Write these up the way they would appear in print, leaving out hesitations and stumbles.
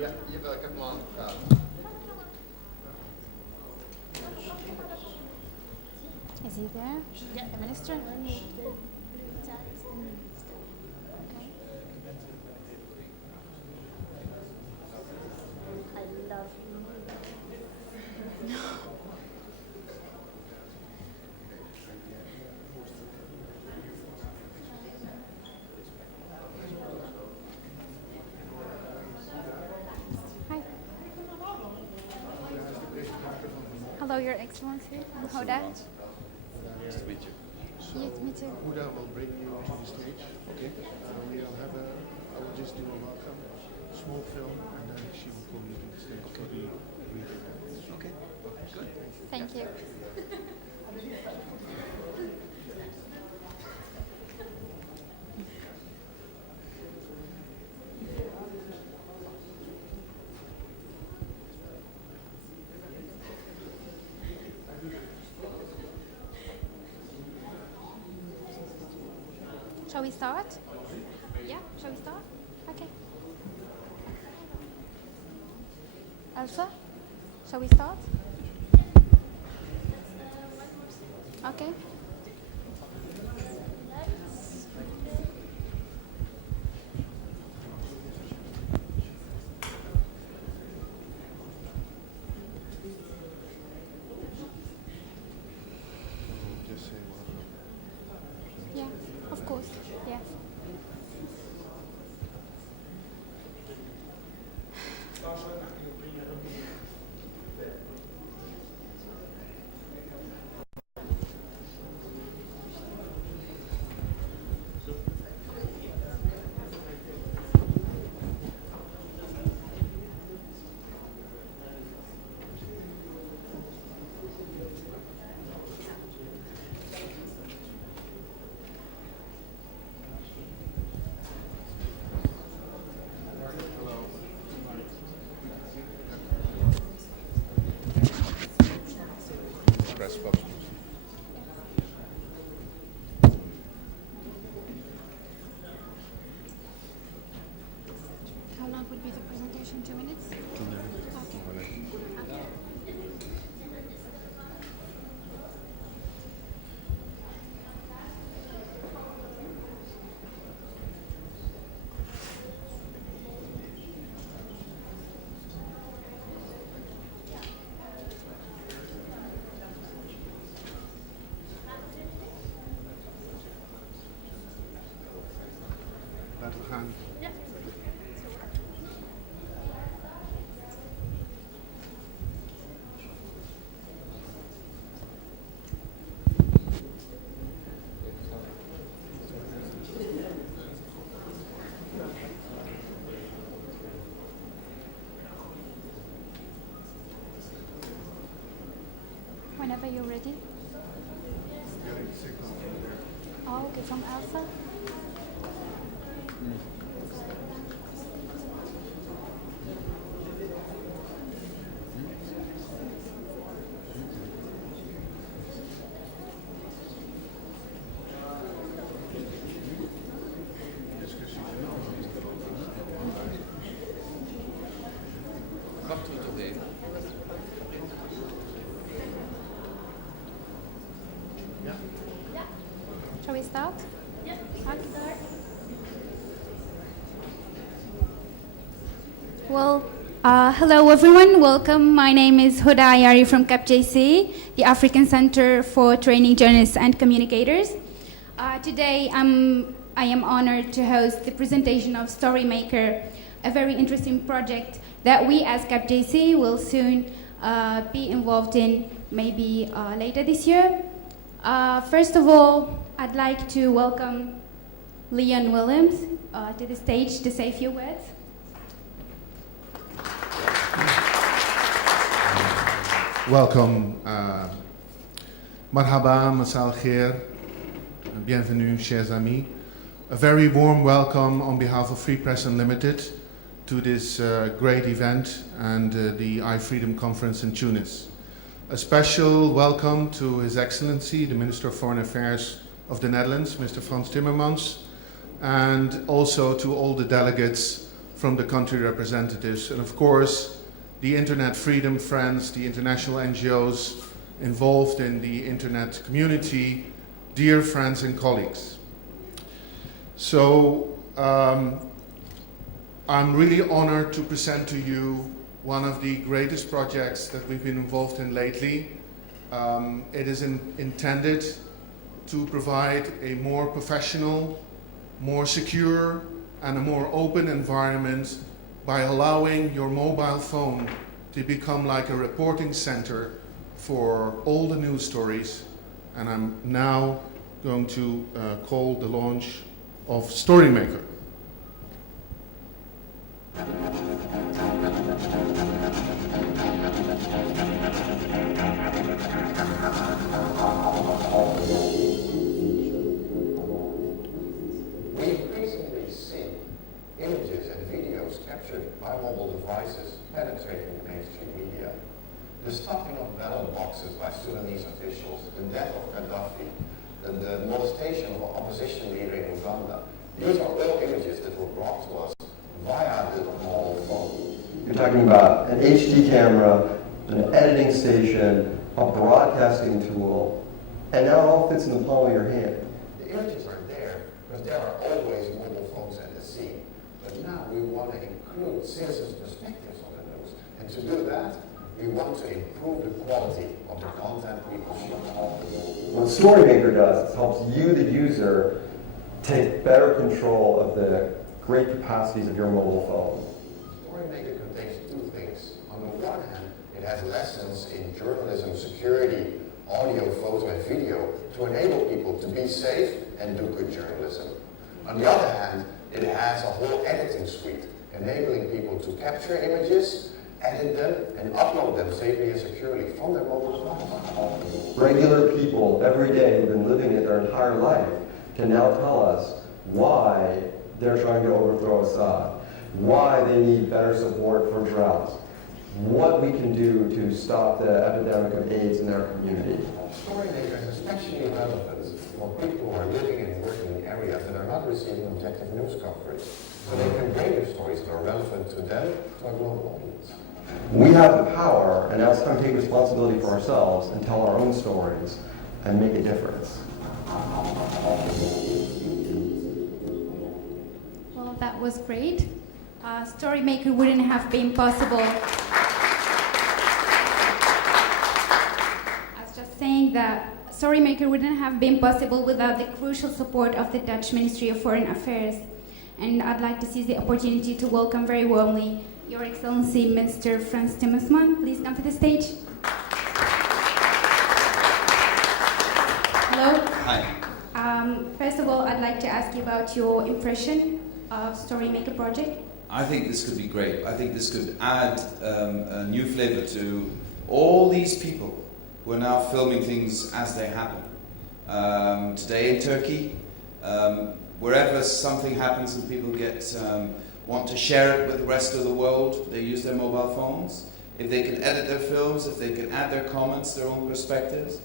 Ja, jawel, ik heb hem al aangevraagd. Is he there? Yeah. The minister? I love you. Hi. Hello, Your Excellency. I'm Hoda. Nice to meet you. Yes, me too. Huda will bring you to the stage. Okay. We'll have I will just do a welcome, small film, and then she will pull you to the stage for the reading. Okay, good. Thank you. Shall we start? Yeah, shall we start? Okay. Elsa, shall we start? Okay. Just say welcome. Yeah, of course. Yeah. Press button. How long would be the presentation? 2 minutes? 2 minutes. Okay. Laten we gaan. Whenever you're ready. Getting the signal from there. Oh, okay, from Elsa. Wachten we toch even. Shall we start? Yeah. Okay. Well, hello everyone. Welcome. My name is Huda Ayari from CapJC, the African Center for Training Journalists and Communicators. Today, I am honored to host the presentation of StoryMaker, a very interesting project that we as CapJC will soon be involved in, maybe later this year. First of all, I'd like to welcome Leon Williams to the stage to say a few words. Welcome. Marhaba, masal khair, bienvenue, chers amis. A very warm welcome on behalf of Free Press Unlimited to this great event and the iFreedom Conference in Tunis. A special welcome to His Excellency, the Minister of Foreign Affairs of the Netherlands, Mr. Frans Timmermans, and also to all the delegates from the country representatives, and of course, the Internet Freedom Friends, the international NGOs involved in the Internet community, dear friends and colleagues. So, I'm really honored to present to you one of the greatest projects that we've been involved in lately. It is intended to provide a more professional, more secure, and a more open environment by allowing your mobile phone to become like a reporting center for all the news stories. And I'm now going to call the launch of StoryMaker. By mobile devices penetrating the mainstream media, the stuffing of ballot boxes by Sudanese officials, the death of Gaddafi, the molestation of an opposition leader in Uganda. These are all images that were brought to us via the mobile phone. You're talking about an HD camera, an editing station, a broadcasting tool, and now it all fits in the palm of your hand. The images are there because there are always mobile phones at the scene. But now we want to include citizens' perspectives on the news. And to do that, we want to improve the quality of the content people share. What StoryMaker does is helps you, the user, take better control of the great capacities of your mobile phone. StoryMaker contains two things. On the one hand, it has lessons in journalism, security, audio, photo, and video to enable people to be safe and do good journalism. On the other hand, it has a whole editing suite, enabling people to capture images, edit them, and upload them safely and securely from their mobile phones. Regular people every day who've been living it their entire life can now tell us why they're trying to overthrow Assad, why they need better support for droughts, what we can do to stop the epidemic of AIDS in their community. StoryMaker is especially relevant for people who are living and working in areas that are not receiving objective news coverage, so they can bring their stories that are relevant to them to a global audience. We have the power, and now it's time to take responsibility for ourselves and tell our own stories and make a difference. Well, that was great. StoryMaker wouldn't have been possible. I was just saying that StoryMaker wouldn't have been possible without the crucial support of the Dutch Ministry of Foreign Affairs. And I'd like to seize the opportunity to welcome very warmly Your Excellency, Mr. Frans Timmermans. Please come to the stage. Hello. Hi. First of all, I'd like to ask you about your impression of StoryMaker project. I think this could be great. I think this could add a new flavor to all these people who are now filming things as they happen. Today in Turkey, wherever something happens and people want to share it with the rest of the world, they use their mobile phones. If they can edit their films, if they can add their comments, their own perspectives,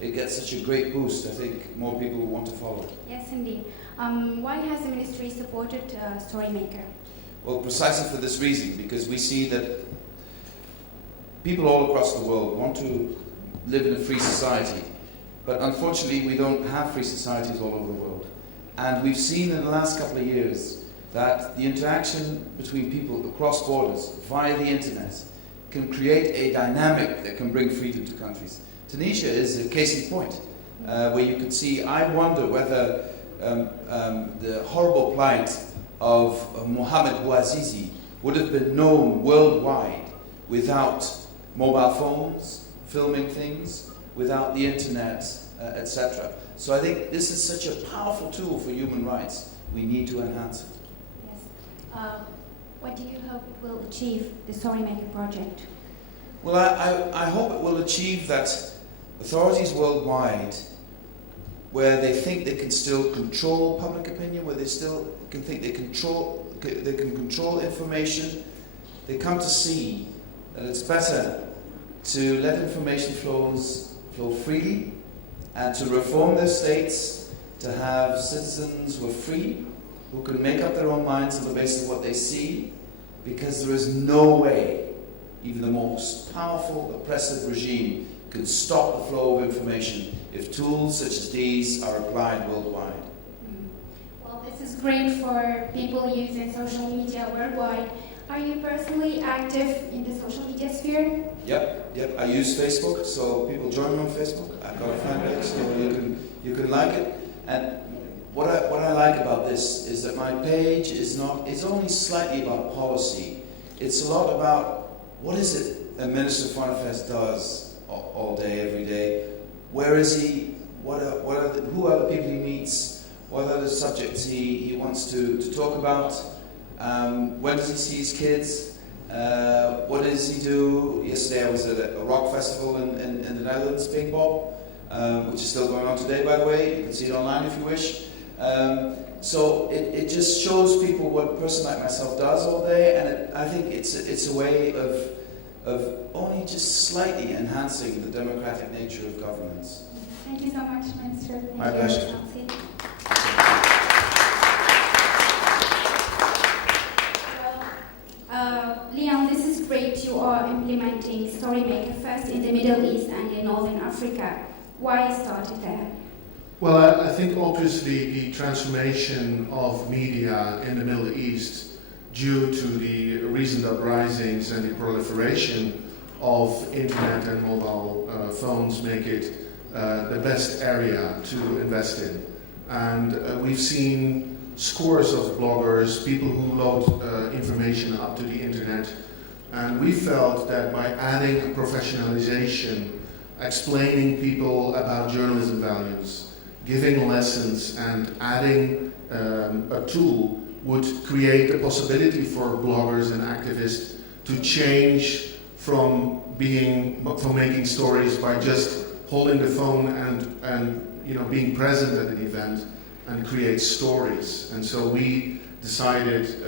it gets such a great boost. I think more people will want to follow. Yes, indeed. Why has the ministry supported StoryMaker? Well, precisely for this reason, because we see that people all across the world want to live in a free society, but unfortunately we don't have free societies all over the world. And we've seen in the last couple of years that the interaction between people across borders via the internet can create a dynamic that can bring freedom to countries. Tunisia is a case in point, where you can see, I wonder whether the horrible plight of Mohamed Bouazizi would have been known worldwide without mobile phones, filming things, without the internet, etc. So I think this is such a powerful tool for human rights. We need to enhance it. Yes. What do you hope it will achieve, the StoryMaker project? Well, I hope it will achieve that authorities worldwide, where they think they can still control public opinion, where they still can think they can control information, they come to see that it's better to let information flow freely and to reform their states, to have citizens who are free, who can make up their own minds on the basis of what they see, because there is no way even the most powerful, oppressive regime can stop the flow of information if tools such as these are applied worldwide. Well, this is great for people using social media worldwide. Are you personally active in the social media sphere? Yep. I use Facebook, so people join me on Facebook. I've got a fan page, so you can like it. And what I like about this is that my page is only slightly about policy. It's a lot about what is it a Minister of Foreign Affairs does all day, every day. Where is he? Who are the people he meets? What are the subjects he wants to talk about? When does he see his kids? What does he do? Yesterday I was at a rock festival in the Netherlands, Pink Bob, which is still going on today, by the way. You can see it online if you wish. So it just shows people what a person like myself does all day, and I think it's a way of only just slightly enhancing the democratic nature of governments. Thank you so much, Minister. My pleasure. Leon, this is great. You are implementing StoryMaker first in the Middle East and in Northern Africa. Why started there? Well, I think obviously the transformation of media in the Middle East due to the recent uprisings and the proliferation of internet and mobile phones make it the best area to invest in. And we've seen scores of bloggers, people who load information up to the internet, and we felt that by adding professionalization, explaining people about journalism values, giving lessons, and adding a tool would create the possibility for bloggers and activists to change from making stories by just holding the phone and being present at an event, and create stories. And so we decided,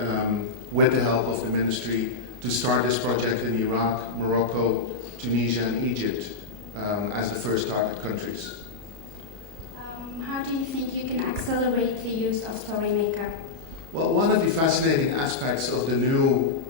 with the help of the ministry, to start this project in Iraq, Morocco, Tunisia, and Egypt as the first target countries. How do you think you can accelerate the use of StoryMaker? Well, one of the fascinating aspects of the new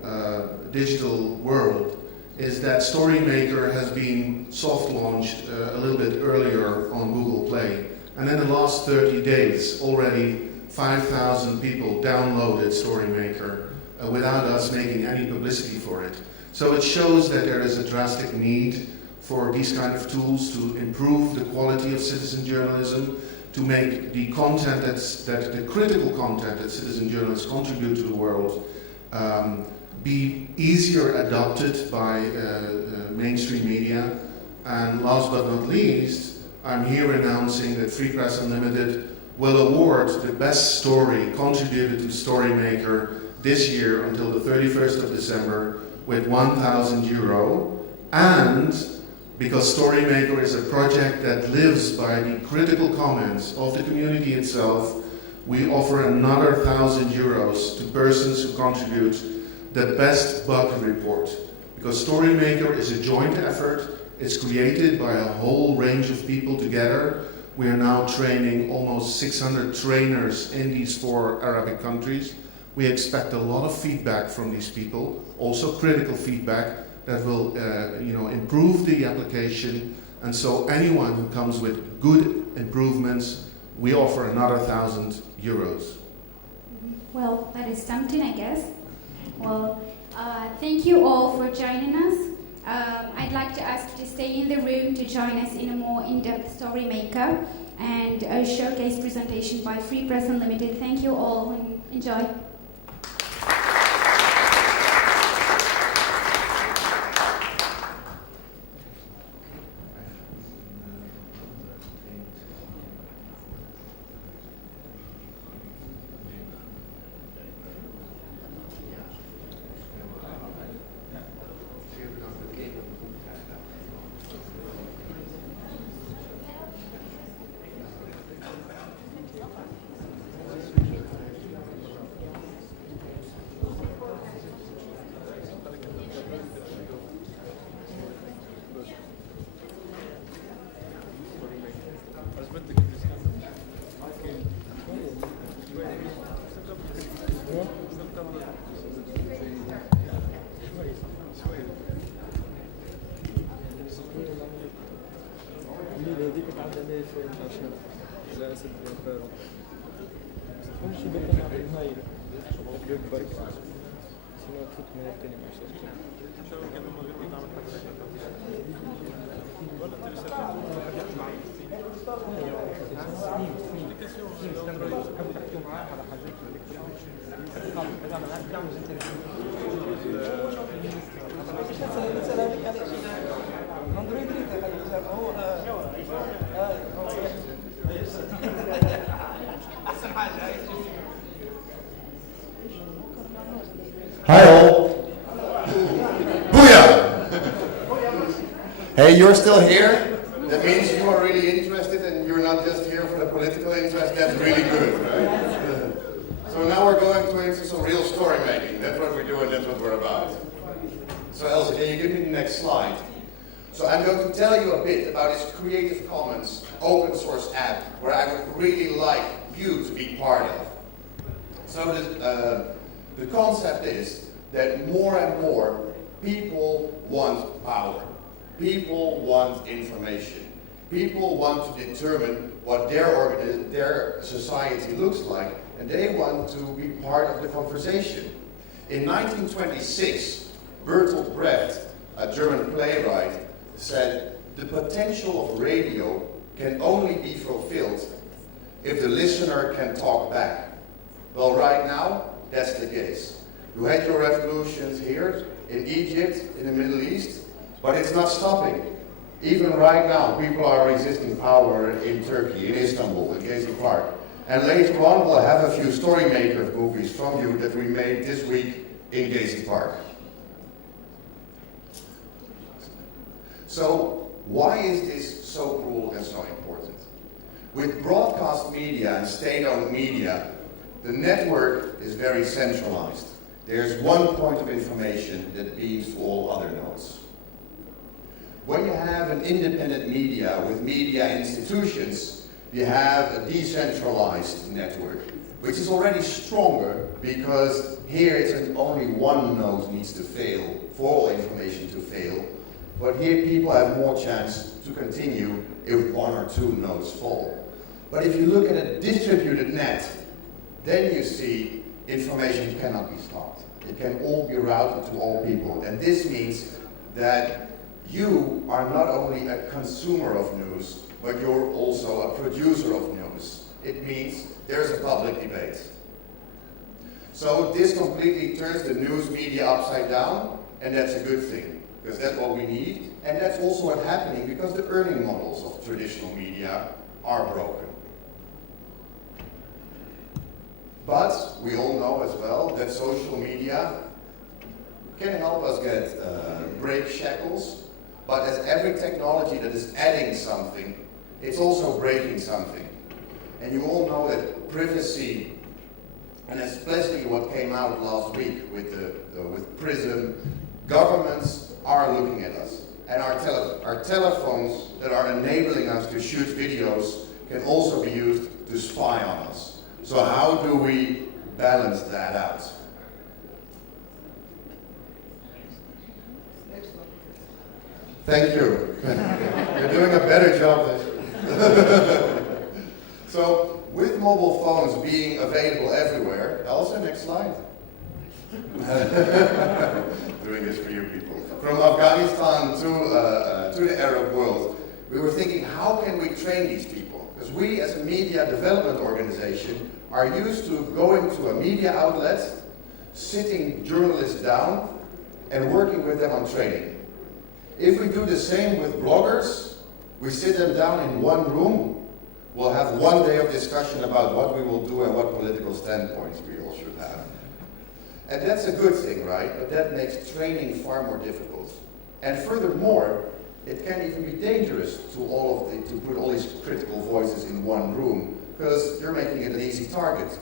digital world is that StoryMaker has been soft launched a little bit earlier on Google Play. And in the last 30 days, already 5,000 people downloaded StoryMaker without us making any publicity for it. So it shows that there is a drastic need for these kind of tools to improve the quality of citizen journalism, to make the content the critical content that citizen journalists contribute to the world be easier adopted by mainstream media. And last but not least, I'm here announcing that Free Press Unlimited will award the best story contributed to StoryMaker this year until the 31st of December with €1,000. And because StoryMaker is a project that lives by the critical comments of the community itself, we offer another €1,000 to persons who contribute the best bug report. Because StoryMaker is a joint effort. It's created by a whole range of people together. We are now training almost 600 trainers in these 4 Arabic countries. We expect a lot of feedback from these people, also critical feedback that will improve the application. And so anyone who comes with good improvements, we offer another €1,000. Well, that is something, I guess. Well, thank you all for joining us. I'd like to ask you to stay in the room to join us in a more in-depth StoryMaker and a showcase presentation by Free Press Unlimited. Thank you all and enjoy. Hi all. Booyah! Hey, you're still here? That means you are really interested and you're not just here for the political interest. That's really good, right? So now we're going into some real story making. That's what we're doing, that's what we're about. So Elsa, can you give me the next slide? So I'm going to tell you a bit about this Creative Commons open source app where I would really like you to be part of. So the concept is that more and more people want power. People want information. People want to determine what their society looks like, and they want to be part of the conversation. In 1926, Bertolt Brecht, a German playwright, said, "The potential of radio can only be fulfilled if the listener can talk back." Well, right now, that's the case. You had your revolutions here, in Egypt, in the Middle East, but it's not stopping. Even right now, people are resisting power in Turkey, in Istanbul, in Gezi Park. And later on, we'll have a few StoryMaker movies from you that we made this week in Gezi Park. So, why is this so cruel and so important? With broadcast media and state-owned media, the network is very centralized. There's one point of information that beams to all other nodes. When you have an independent media with media institutions, you have a decentralized network, which is already stronger because here it's only one node needs to fail for all information to fail. But here people have more chance to continue if one or two nodes fall. But if you look at a distributed net, then you see information cannot be stopped. It can all be routed to all people. And this means that you are not only a consumer of news, but you're also a producer of news. It means there's a public debate. So this completely turns the news media upside down, and that's a good thing, because that's what we need. And that's also what's happening because the earning models of traditional media are broken. But we all know as well that social media can help us break shackles, but as every technology that is adding something, it's also breaking something. And you all know that privacy, and especially what came out last week with PRISM, governments are looking at us. And our telephones that are enabling us to shoot videos can also be used to spy on us. So how do we balance that out? Thank you. You're doing a better job than So, with mobile phones being available everywhere, Elsa, next slide. Doing this for you people. From Afghanistan to the Arab world, we were thinking, how can we train these people? Because we, as a media development organization, are used to going to a media outlet, sitting journalists down, and working with them on training. If we do the same with bloggers, we sit them down in one room, we'll have one day of discussion about what we will do and what political standpoints we all should have. And that's a good thing, right? But that makes training far more difficult. And furthermore, it can even be dangerous to put all these critical voices in one room, because you're making it an easy target.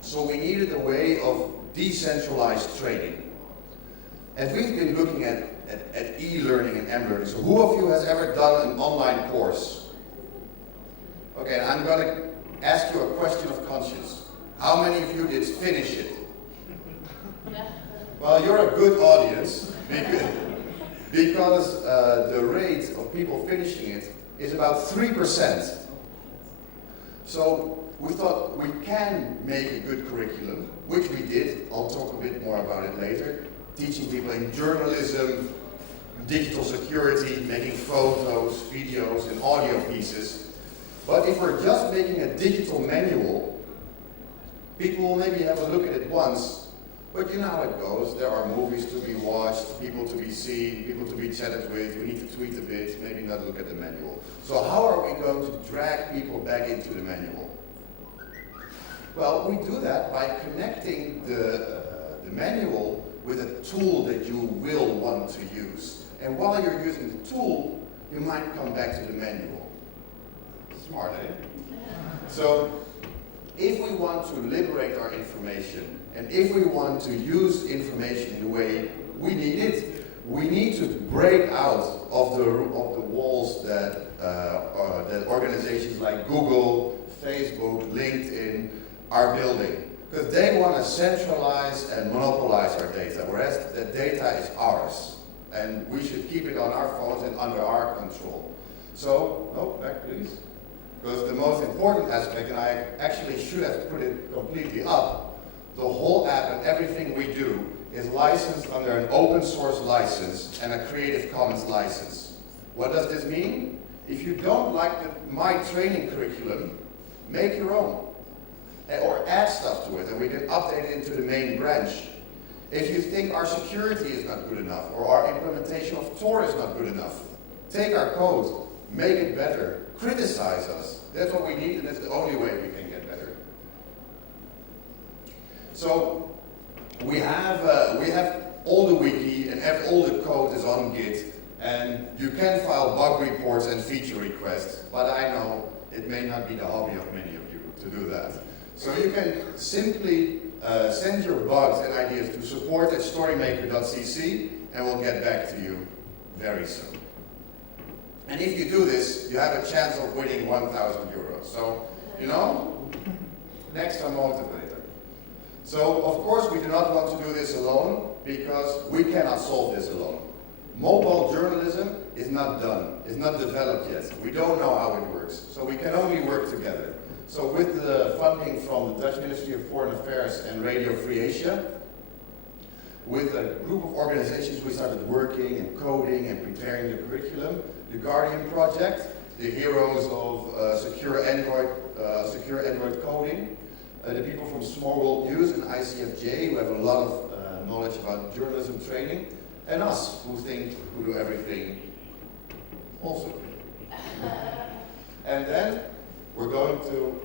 So we needed a way of decentralized training. And we've been looking at e-learning and m-learning. So who of you has ever done an online course? Okay, I'm going to ask you a question of conscience. How many of you did finish it? Well, you're a good audience because the rate of people finishing it is about 3%. So we thought we can make a good curriculum, which we did. I'll talk a bit more about it later. Teaching people in journalism, digital security, making photos, videos, and audio pieces. But if we're just making a digital manual, people will maybe have a look at it once, but you know how it goes. There are movies to be watched, people to be seen, people to be chatted with, we need to tweet a bit, maybe not look at the manual. So how are we going to drag people back into the manual? Well, we do that by connecting the manual with a tool that you will want to use. And while you're using the tool, you might come back to the manual. Smart, eh? So, if we want to liberate our information, and if we want to use information in the way we need it, we need to break out of the walls that organizations like Google, Facebook, LinkedIn are building. Because they want to centralize and monopolize our data, whereas the data is ours. And we should keep it on our phones and under our control. So, back please. Because the most important aspect, and I actually should have put it completely up, the whole app and everything we do is licensed under an open source license and a Creative Commons license. What does this mean? If you don't like my training curriculum, make your own. Or add stuff to it, and we can update it into the main branch. If you think our security is not good enough, or our implementation of Tor is not good enough, take our code, make it better, criticize us. That's what we need, and that's the only way we can get better. So we have all the wiki, and all the code is on Git, and you can file bug reports and feature requests, but I know it may not be the hobby of many of you to do that. So you can simply send your bugs and ideas to support@storymaker.cc, and we'll get back to you very soon. And if you do this, you have a chance of winning 1,000 euros. So, next time motivator. So, of course, we do not want to do this alone, because we cannot solve this alone. Mobile journalism is not done, is not developed yet. We don't know how it works, so we can only work together. So with the funding from the Dutch Ministry of Foreign Affairs and Radio Free Asia, with a group of organizations we started working and coding and preparing the curriculum, the Guardian Project, the heroes of secure Android coding, the people from Small World News and ICFJ, who have a lot of knowledge about journalism training, and us, who do everything also. And then we're going to,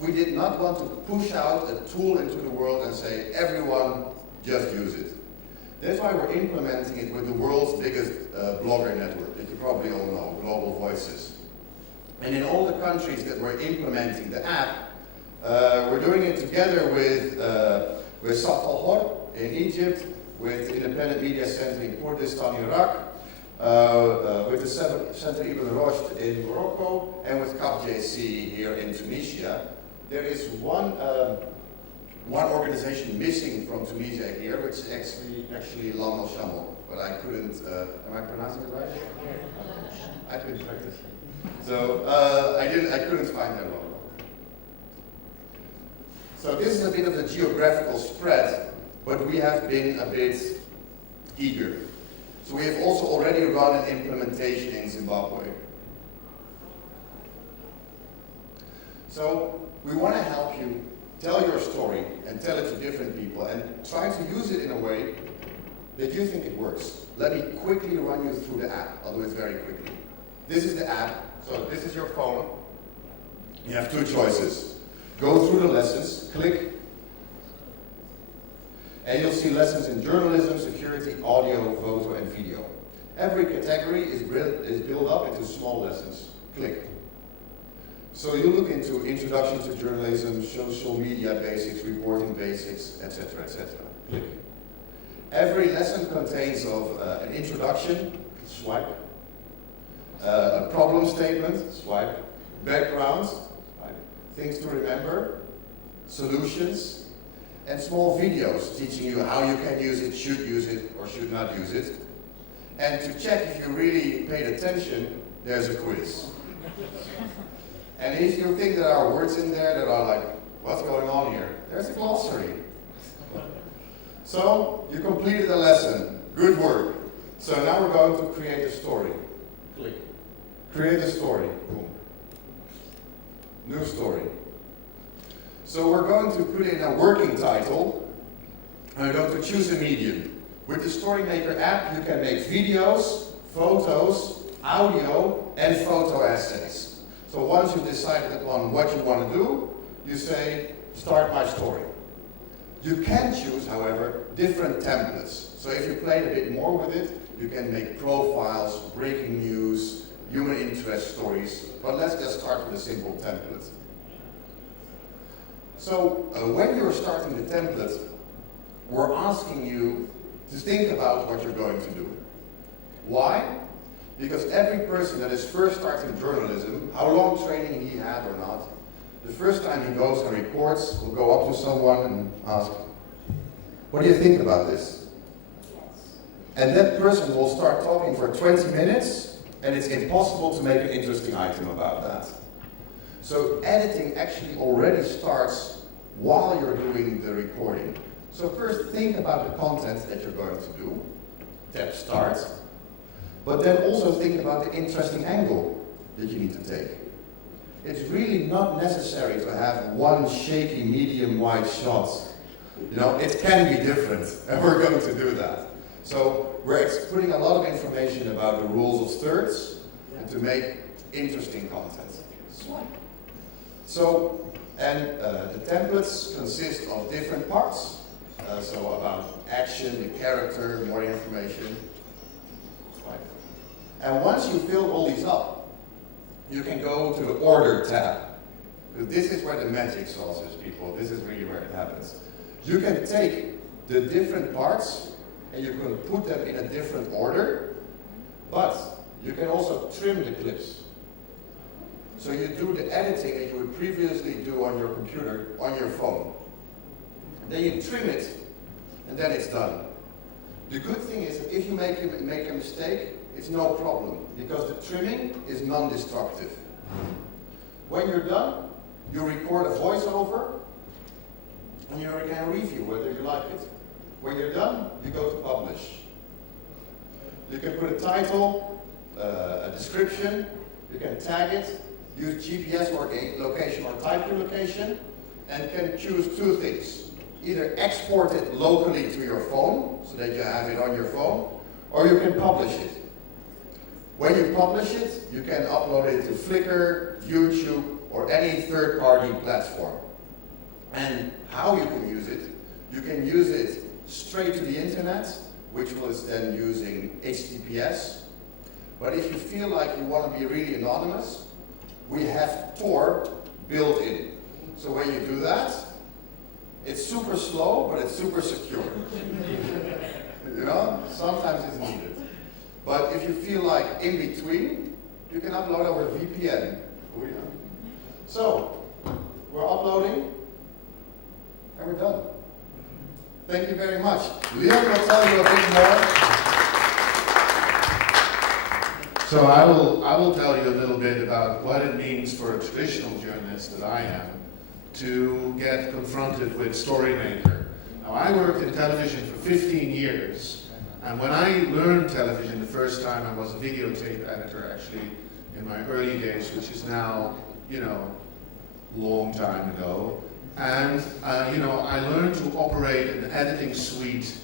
we did not want to push out a tool into the world and say, everyone just use it. That's why we're implementing it with the world's biggest blogger network that you probably all know, Global Voices. And in all the countries that we're implementing the app, we're doing it together with Sat al-Hor in Egypt, with the Independent Media Center in Kurdistan, Iraq, with the Center Ibn Rushd in Morocco, and with CapJC here in Tunisia. There is one organization missing from Tunisia here, which is actually Lam al Shamel, but I couldn't, am I pronouncing it right? I couldn't practice. So I couldn't find that logo. So this is a bit of the geographical spread, but we have been a bit eager. So we have also already run an implementation in Zimbabwe. So we want to help you tell your story and tell it to different people and try to use it in a way that you think it works. Let me quickly run you through the app. I'll do it very quickly. This is the app. So this is your phone. You have two choices. Go through the lessons, click, and you'll see lessons in journalism, security, audio, photo, and video. Every category is built up into small lessons. Click. So you look into introduction to journalism, social media basics, reporting basics, etc., etc. Click. Every lesson contains an introduction, swipe, a problem statement, swipe, background, swipe, things to remember, solutions, and small videos teaching you how you can use it, or should not use it. And to check if you really paid attention, there's a quiz. And if you think there are words in there that are like, what's going on here? There's a glossary. So, you completed the lesson. Good work. So now we're going to create a story. Click. Create a story. Boom. New story. So we're going to put in a working title, and we're going to choose a medium. With the StoryMaker app, you can make videos, photos, audio, and photo essays. So once you've decided upon what you want to do, you say, start my story. You can choose, however, different templates. So if you played a bit more with it, you can make profiles, breaking news, human interest stories. But let's just start with a simple template. So when you're starting the template, we're asking you to think about what you're going to do. Why? Because every person that is first starting journalism, how long training he had or not, the first time he goes and reports, will go up to someone and ask, what do you think about this? And that person will start talking for 20 minutes, and it's impossible to make an interesting item about that. So editing actually already starts while you're doing the recording. So first think about the content that you're going to do, tap start, but then also think about the interesting angle that you need to take. It's really not necessary to have one shaky medium wide shot. You know, it can be different, and we're going to do that. So we're putting a lot of information about the rules of thirds and to make interesting content. So, and the templates consist of different parts. So about action, the character, more information. Right. And once you fill all these up, you can go to the Order tab. Because this is where the magic sauce is, people. This is really where it happens. You can take the different parts and you can put them in a different order, but you can also trim the clips. So you do the editing that you would previously do on your computer, on your phone. Then you trim it, and then it's done. The good thing is that if you make a mistake, it's no problem, because the trimming is non-destructive. When you're done, you record a voiceover, and you can review whether you like it. When you're done, you go to publish. You can put a title, a description, you can tag it, use GPS or location or type your location, and can choose two things. Either export it locally to your phone, so that you have it on your phone, or you can publish it. When you publish it, you can upload it to Flickr, YouTube, or any third-party platform. And how you can use it, you can use it straight to the internet, which was then using HTTPS. But if you feel like you want to be really anonymous, we have Tor built in. So when you do that, it's super slow, but it's super secure. You know, sometimes it's needed. But if you feel like in between, you can upload over VPN. So, we're uploading, and we're done. Thank you very much. Leon will tell you a bit more. So I will tell you a little bit about what it means for a traditional journalist that I am to get confronted with StoryMaker. Now, I worked in television for 15 years, and when I learned television the first time, I was a videotape editor, actually, in my early days, which is now, you know, long time ago. And, you know, I learned to operate an editing suite,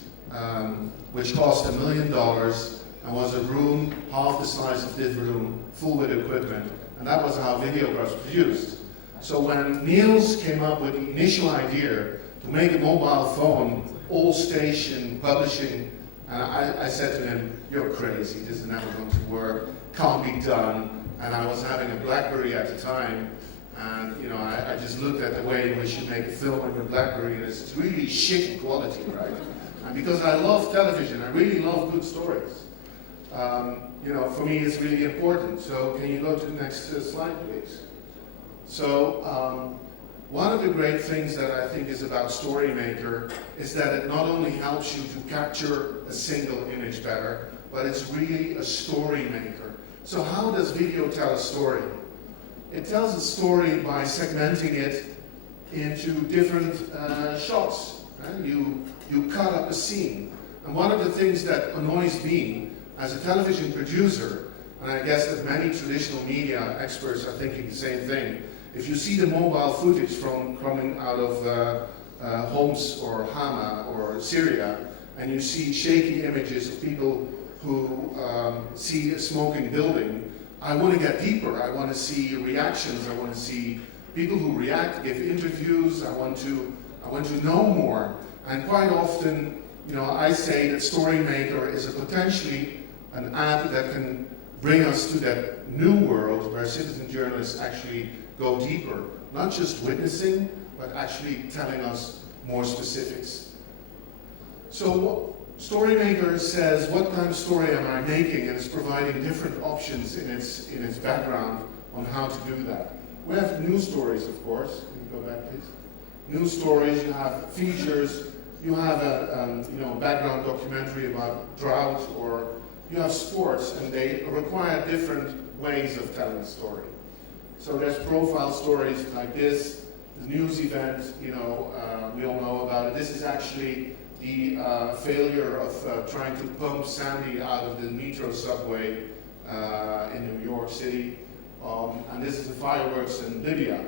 which cost $1 million, and was a room half the size of this room, full with equipment, and that was how video was produced. So when Niels came up with the initial idea to make a mobile phone, all station publishing, and I said to him, "You're crazy, this is never going to work, can't be done." And I was having a BlackBerry at the time, and you know, I just looked at the way in which you make a film on your BlackBerry, and it's really shitty quality, right? And because I love television, I really love good stories. You know, for me it's really important. So can you go to the next slide, please? So one of the great things that I think is about StoryMaker is that it not only helps you to capture a single image better, but it's really a story maker. So how does video tell a story? It tells a story by segmenting it into different shots. Right? You cut up a scene. And one of the things that annoys me as a television producer, and I guess that many traditional media experts are thinking the same thing, if you see the mobile footage from coming out of Homs or Hama or Syria, and you see shaky images of people who see a smoking building, I want to get deeper. I want to see reactions. I want to see people who react, give interviews. I want to know more. And quite often, I say that StoryMaker is a potentially an app that can bring us to that new world where citizen journalists actually go deeper, not just witnessing, but actually telling us more specifics. So StoryMaker says, what kind of story am I making? And it's providing different options in its background on how to do that. We have news stories, of course. Can you go back, please? News stories, you have features, you have a background documentary about drought, or you have sports, and they require different ways of telling a story. So there's profile stories like this, the news event, we all know about it. This is actually the failure of trying to pump Sandy out of the metro subway in New York City. And this is the fireworks in Libya.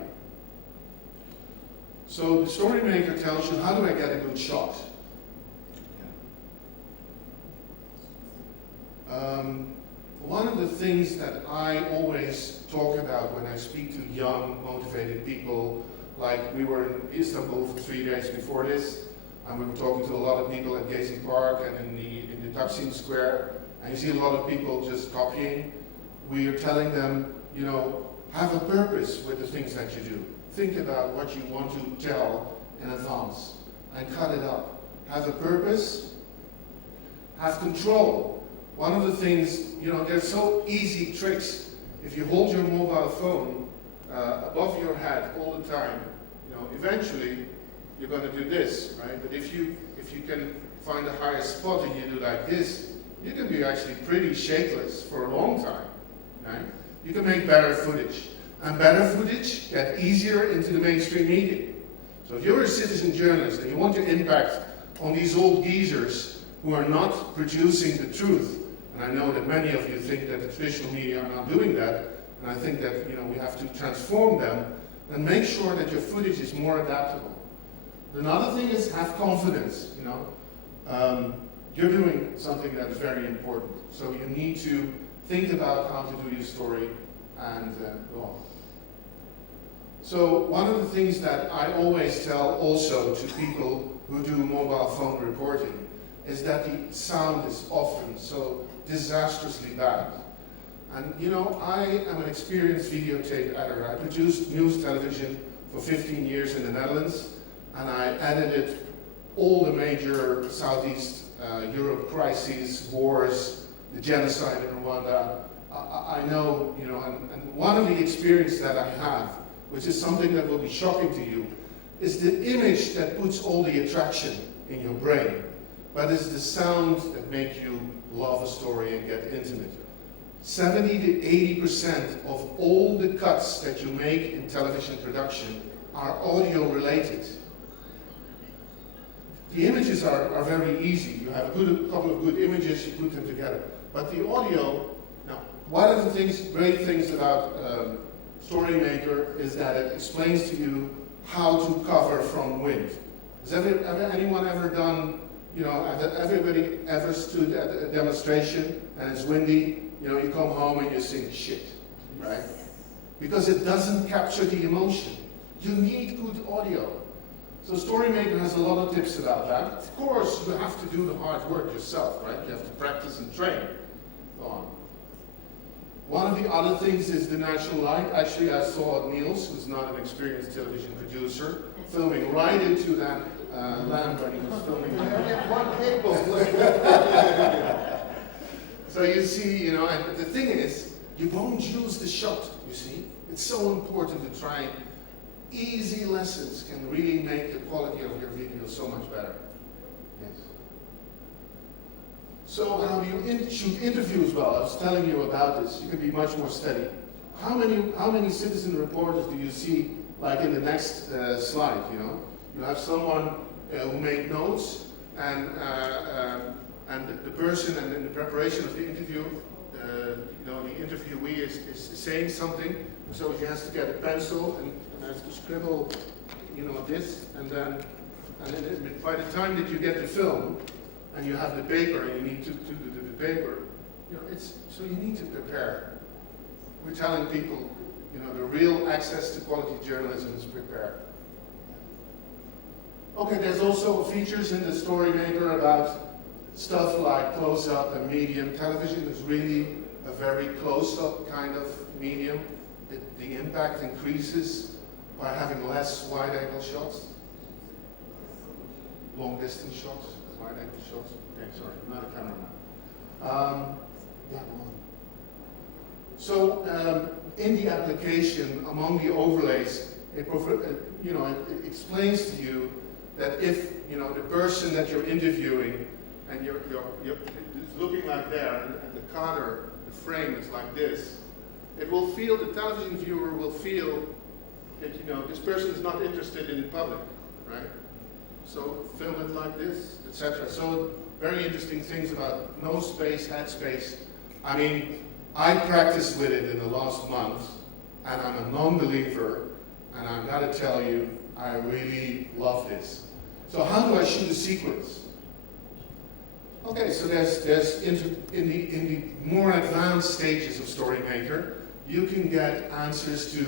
So the StoryMaker tells you, how do I get a good shot? One of the things that I always talk about when I speak to young, motivated people, like we were in Istanbul for 3 days before this, and we were talking to a lot of people at Gezi Park and in the Taksim Square, and you see a lot of people just copying. We are telling them, have a purpose with the things that you do. Think about what you want to tell in advance and cut it up. Have a purpose, have control. One of the things, there's so easy tricks. If you hold your mobile phone above your head all the time, eventually you're going to do this, right? But if you can find a higher spot and you do like this, you can be actually pretty shakeless for a long time, right? You can make better footage. And better footage get easier into the mainstream media. So if you're a citizen journalist and you want to impact on these old geezers who are not producing the truth, and I know that many of you think that the traditional media are not doing that, and I think that we have to transform them, then make sure that your footage is more adaptable. Another thing is have confidence. You're doing something that is very important, so you need to think about how to do your story and go on. So one of the things that I always tell also to people who do mobile phone reporting is that the sound is often so disastrously bad. And I am an experienced videotape editor. I produced news television for 15 years in the Netherlands, and I edited all the major Southeast Europe crises, wars, the genocide in Rwanda. I know, and one of the experience that I have, which is something that will be shocking to you, is the image that puts all the attraction in your brain, but it's the sound that makes you love a story and get intimate. 70 to 80% of all the cuts that you make in television production are audio related. The images are very easy. You have a couple of good images, you put them together. But the audio, now, one of the great things about StoryMaker is that it explains to you how to cover from wind. Has anyone ever done, everybody ever stood at a demonstration and it's windy, you come home and you sing shit, right? Because it doesn't capture the emotion. You need good audio. So StoryMaker has a lot of tips about that. Of course, you have to do the hard work yourself, right? You have to practice and train. Go on. One of the other things is the natural light. Actually, I saw Niels, who's not an experienced television producer, filming right into that lamp when he was filming. One cable. So you see, and the thing is, you won't use the shot, you see. It's so important to try. Easy lessons can really make the quality of your video so much better. Yes. So how do you shoot interviews well? I was telling you about this. You can be much more steady. How many citizen reporters do you see, like in the next slide? You know, you have someone who made notes, and the person, and in the preparation of the interview, you know, the interviewee is saying something, so he has to get a pencil and has to scribble, you know, this, and then by the time that you get the film, and you have the paper, and you need to do the paper, you know, so you need to prepare. We're telling people, you know, the real access to quality journalism is prepare. Okay, there's also features in the StoryMaker about stuff like close-up and medium. Television is really a very close-up kind of medium. The impact increases by having less wide-angle shots, long-distance shots, wide-angle shots. Okay, sorry, I'm not a cameraman. Yeah, go on. So in the application, among the overlays, it explains to you that if, you know, the person that you're interviewing and you're it's looking like there, and the cadre, the frame is like this, it will feel, the television viewer will feel that, you know, this person is not interested in the public, right? So film it like this, etc. So very interesting things about nose space, head space. I mean, I practiced with it in the last month, and I'm a non-believer, and I've got to tell you, I really love this. So how do I shoot a sequence? Okay, so there's in the more advanced stages of StoryMaker, you can get answers to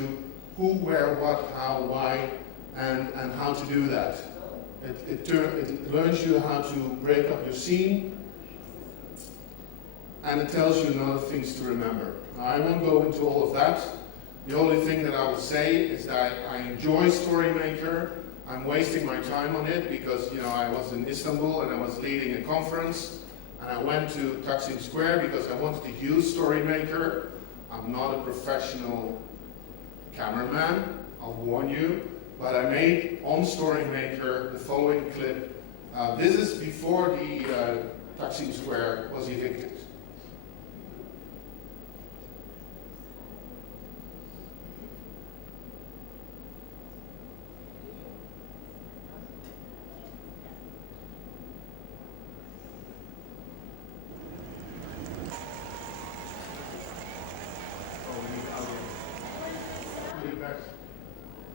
who, where, what, how, why, and how to do that. It learns you how to break up your scene, and it tells you a lot of things to remember. Now, I won't go into all of that. The only thing that I will say is that I enjoy StoryMaker. I'm wasting my time on it because, you know, I was in Istanbul and I was leading a conference, and I went to Taksim Square because I wanted to use StoryMaker. I'm not a professional cameraman, I'll warn you, but I made on StoryMaker the following clip. This is before the Taksim Square was evicted.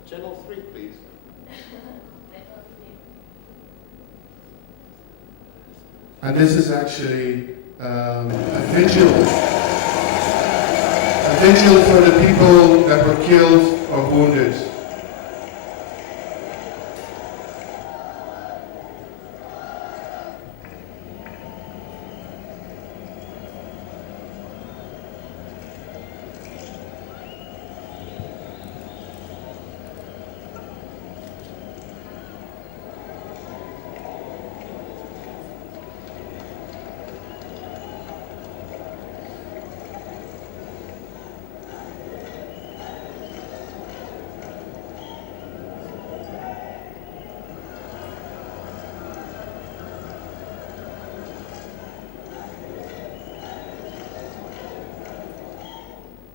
Channel 3, please. And this is actually a vigil for the people that were killed or wounded.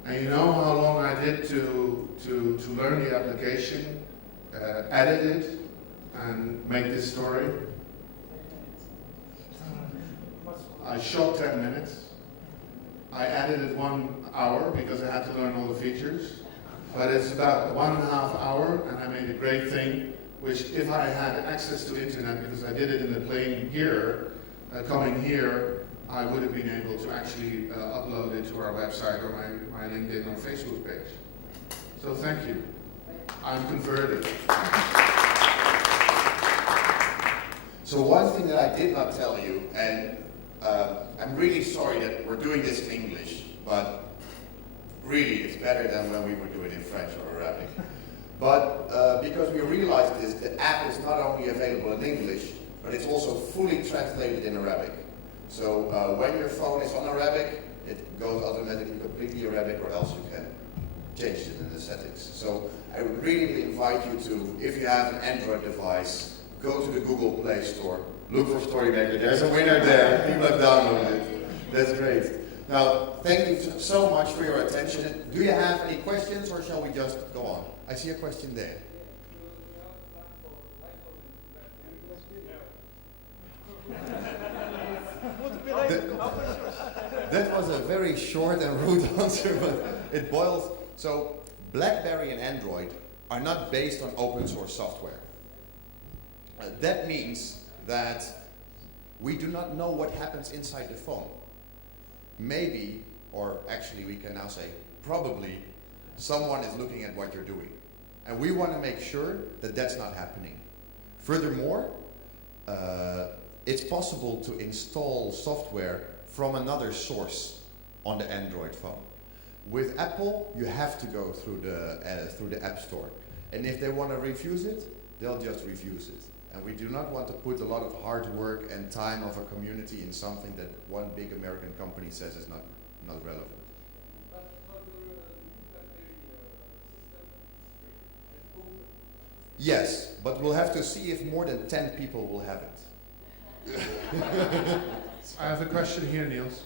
And you know how long I did to learn the application, edit it, and make this story? I shot 10 minutes. I edited 1 hour because I had to learn all the features. But it's about 1.5 hours, and I made a great thing, which if I had access to internet, because I did it in the plane here, coming here, I would have been able to actually upload it to our website or my LinkedIn or Facebook page. So thank you. I'm converted. So one thing that I did not tell you, and I'm really sorry that we're doing this in English, but really it's better than when we were doing it in French or Arabic. But because we realized this, the app is not only available in English, but it's also fully translated in Arabic. So when your phone is on Arabic, it goes automatically completely Arabic, or else you can change it in the settings. So I would really invite you to, if you have an Android device, go to the Google Play Store, Look for StoryMaker. There's a winner there. People have downloaded it. That's great. Now, thank you so much for your attention. Do you have any questions, or shall we just go on? I see a question there. That was a very short and rude answer, but it boils. So, BlackBerry and Android are not based on open source software. That means that we do not know what happens inside the phone. Maybe, or actually we can now say probably, someone is looking at what you're doing. And we want to make sure that that's not happening. Furthermore, it's possible to install software from another source on the Android phone. With Apple, you have to go through the App Store. And if they want to refuse it, they'll just refuse it. And we do not want to put a lot of hard work and time of a community in something that one big American company says is not relevant. Yes, but we'll have to see if more than 10 people will have it. I have a question here, Niels.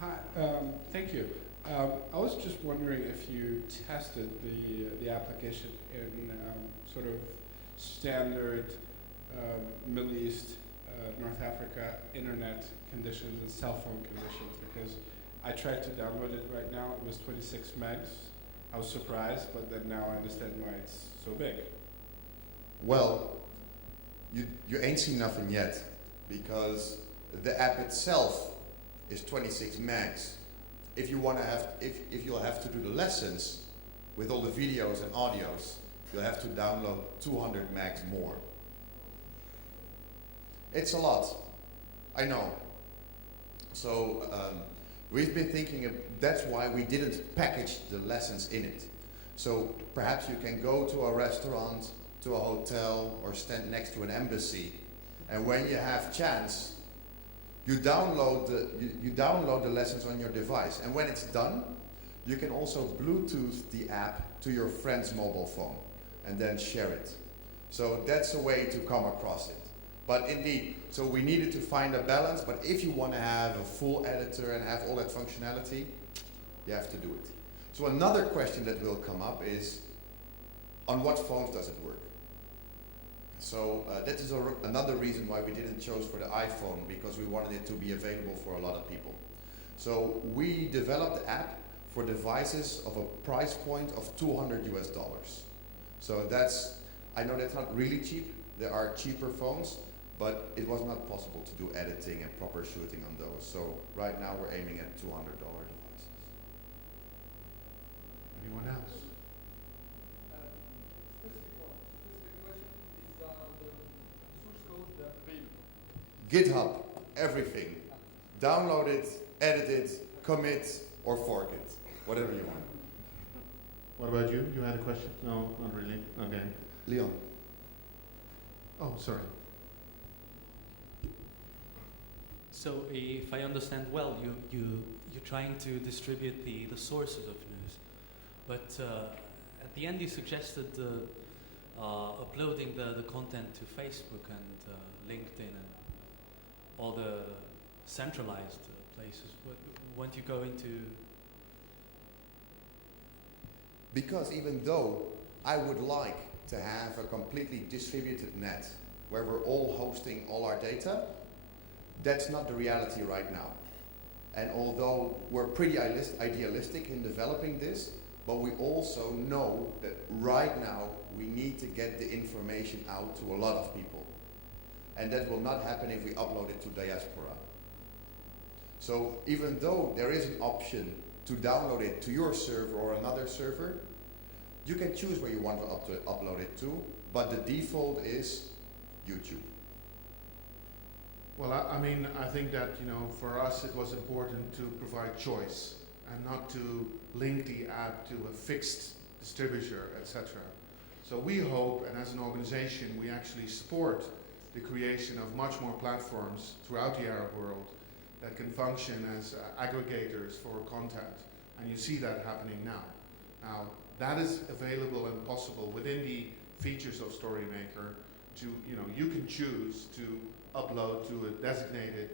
Hi, thank you. I was just wondering if you tested the application in sort of standard Middle East, North Africa internet conditions and cell phone conditions, because I tried to download it right now. It was 26 megs. I was surprised, but then now I understand why it's so big. Well, you ain't seen nothing yet, because the app itself is 26 megs. If you want to have, if you'll have to do the lessons with all the videos and audios, you'll have to download 200 megs more. It's a lot, I know. So we've been thinking that's why we didn't package the lessons in it. So perhaps you can go to a restaurant, to a hotel, or stand next to an embassy, and when you have chance, you download the lessons on your device. And when it's done, you can also Bluetooth the app to your friend's mobile phone and then share it. So that's a way to come across it. But indeed, so we needed to find a balance, but if you want to have a full editor and have all that functionality, you have to do it. So another question that will come up is, on what phones does it work? So that is another reason why we didn't choose for the iPhone, because we wanted it to be available for a lot of people. So we developed the app for devices of a price point of $200 US. So that's, I know that's not really cheap. There are cheaper phones, but it was not possible to do editing and proper shooting on those. So right now we're aiming at $200 devices. Anyone else? GitHub, everything. Download it, edit it, commit, or fork it. Whatever you want. What about you? You had a question? No, not really. Okay. Leon. Oh, sorry. So if I understand well, you're trying to distribute the sources of news, but at the end you suggested uploading the content to Facebook and LinkedIn and all the centralized places. Won't you go into? Because even though I would like to have a completely distributed net where we're all hosting all our data, that's not the reality right now. And although we're pretty idealistic in developing this, but we also know that right now we need to get the information out to a lot of people. And that will not happen if we upload it to diaspora. So even though there is an option to download it to your server or another server, you can choose where you want to upload it to, but the default is YouTube. Well, I mean, I think that, for us it was important to provide choice and not to link the app to a fixed distributor, etc. So we hope, and as an organization, we actually support the creation of much more platforms throughout the Arab world that can function as aggregators for content. And you see that happening now. Now, that is available and possible within the features of StoryMaker, you can choose to upload to a designated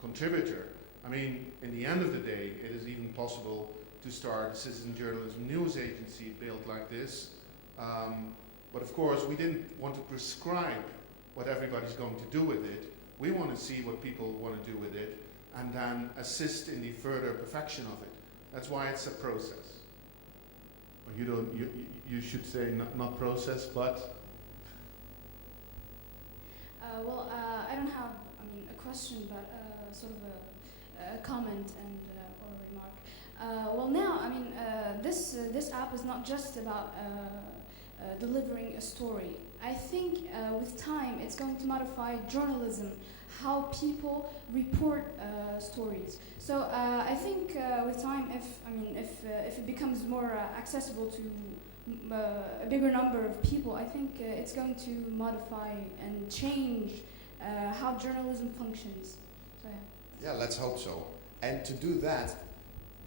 contributor. I mean, in the end of the day, it is even possible to start a citizen journalism news agency built like this. But of course, we didn't want to prescribe what everybody's going to do with it. We want to see what people want to do with it and then assist in the further perfection of it. That's why it's a process. Or you should say not process, but? I don't have, a question, but sort of a comment and or a remark. This app is not just about delivering a story. I think with time, it's going to modify journalism, how people report stories. So I think with time, if it becomes more accessible to a bigger number of people, I think it's going to modify and change how journalism functions. So, yeah, let's hope so. And to do that,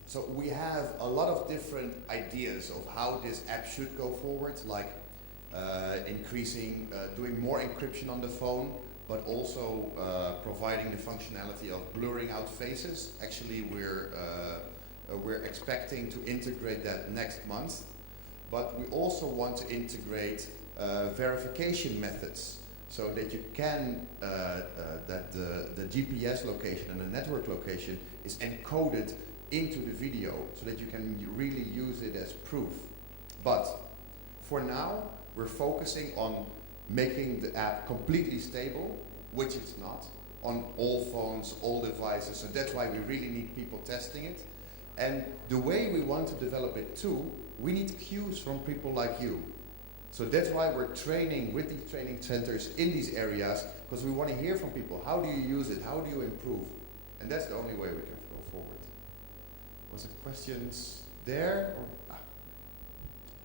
so we have a lot of different ideas of how this app should go forward, like doing more encryption on the phone, but also providing the functionality of blurring out faces. Actually, we're expecting to integrate that next month. But we also want to integrate verification methods so that you can, that the GPS location and the network location is encoded into the video so that you can really use it as proof. But for now, we're focusing on making the app completely stable, which it's not, on all phones, all devices. So that's why we really need people testing it. And the way we want to develop it too, we need cues from people like you. So that's why we're training with these training centers in these areas, because we want to hear from people. How do you use it? How do you improve? And that's the only way we can go forward. Was there questions there? Or?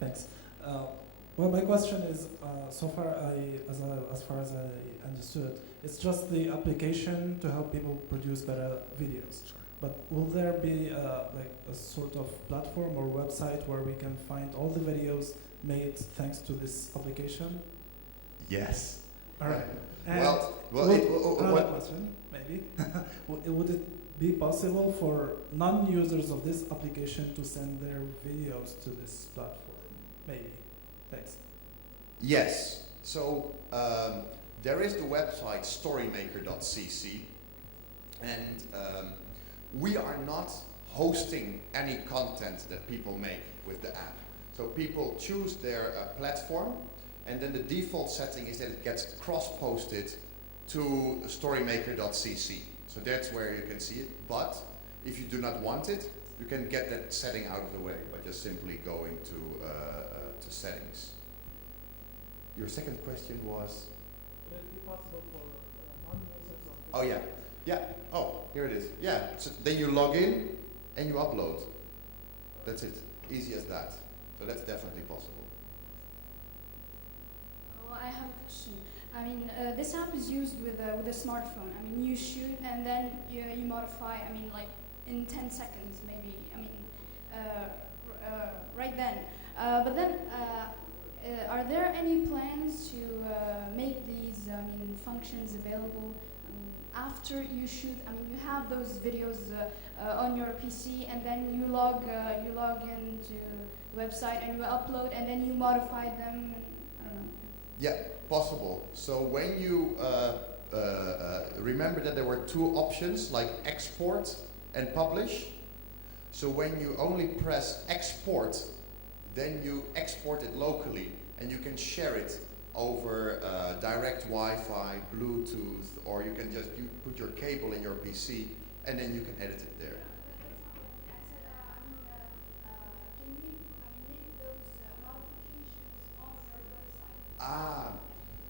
Thanks. Well, my question is, so far, as far as I understood, it's just the application to help people produce better videos. Sorry. But will there be like a sort of platform or website where we can find all the videos made thanks to this application? Yes. All right. Another question, maybe. Would it be possible for non-users of this application to send their videos to this platform? Maybe. Thanks. Yes. So there is the website StoryMaker.cc, and we are not hosting any content that people make with the app. So people choose their platform, and then the default setting is that it gets cross-posted to StoryMaker.cc. So that's where you can see it. But if you do not want it, you can get that setting out of the way by just simply going to settings. Your second question was? Would it be possible for non-users of this? Oh yeah. Yeah. Oh, here it is. Yeah. So then you log in and you upload. That's it. Easy as that. So that's definitely possible. Well, I have a question. This app is used with a smartphone. You shoot and then you modify. Like in 10 seconds, maybe. Right then. But then, are there any plans to make these functions available after you shoot? You have those videos on your PC, and then you log into the website and you upload, and then you modify them. And, I don't know. Yeah, possible. So when you remember that there were two options, like export and publish. So when you only press export, then you export it locally, and you can share it over direct Wi-Fi, Bluetooth, or you can just put your cable in your PC, and then you can edit it there. Can we make those modifications on your website? Ah,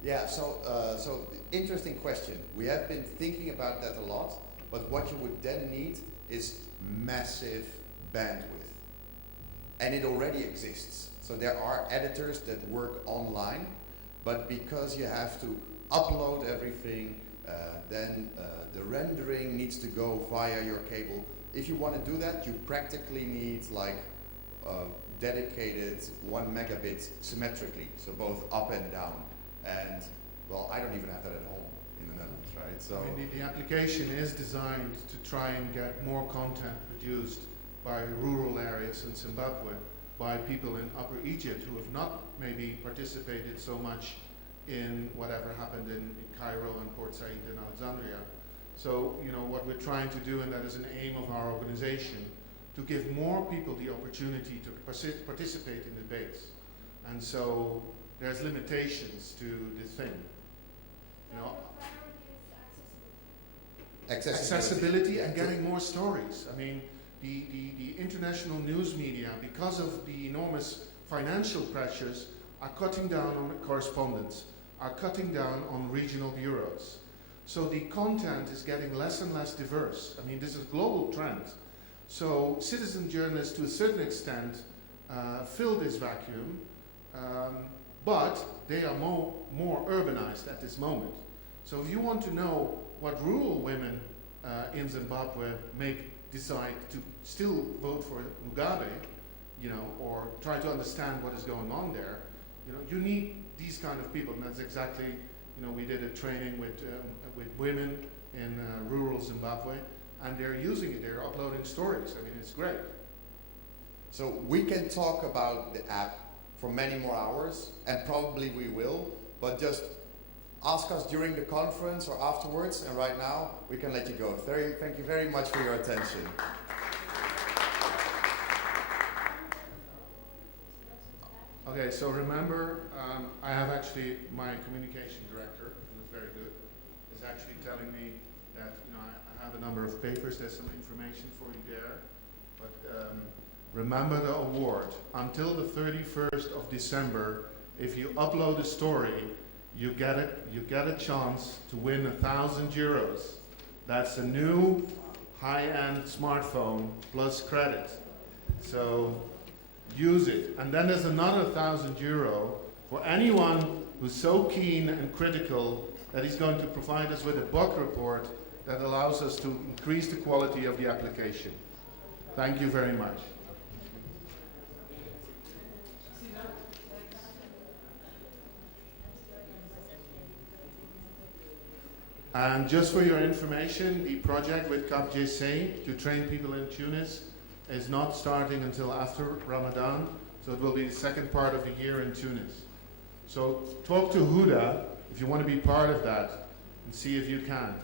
yeah. So interesting question. We have been thinking about that a lot, but what you would then need is massive bandwidth, and it already exists. So there are editors that work online, but because you have to upload everything, then the rendering needs to go via your cable. If you want to do that, you practically need like dedicated 1 megabit symmetrically, so both up and down. And, well, I don't even have that at home in the Netherlands, right? So, I mean, the application is designed to try and get more content produced by rural areas in Zimbabwe, by people in Upper Egypt who have not maybe participated so much in whatever happened in Cairo and Port Said and Alexandria. So, you know, what we're trying to do, and that is an aim of our organization, to give more people the opportunity to participate in debates. And so there's limitations to this thing. You know, accessibility and getting more stories. I mean, the international news media, because of the enormous financial pressures, are cutting down on correspondence, are cutting down on regional bureaus. So the content is getting less and less diverse. I mean, this is a global trend. So citizen journalists, to a certain extent, fill this vacuum, but they are more urbanized at this moment. So if you want to know what rural women in Zimbabwe may decide to still vote for Mugabe, you know, or try to understand what is going on there, you know, you need these kind of people, and that's exactly, you know, we did a training with women in rural Zimbabwe, and they're using it, they're uploading stories. I mean, it's great. So we can talk about the app for many more hours, and probably we will, but just ask us during the conference or afterwards, and right now we can let you go. Thank you very much for your attention. Okay, so remember, I have actually my communication director, who's very good, is actually telling me that, you know, I have a number of papers, there's some information for you there, but remember the award. Until the 31st of December, if you upload a story, you get a chance to win €1,000. That's a new high-end smartphone plus credit. So use it. And then there's another €1,000 for anyone who's so keen and critical that he's going to provide us with a bug report that allows us to increase the quality of the application. Thank you very much. And just for your information, the project with CapJC to train people in Tunis is not starting until after Ramadan, so it will be the second part of the year in Tunis. So talk to Huda if you want to be part of that and see if you can.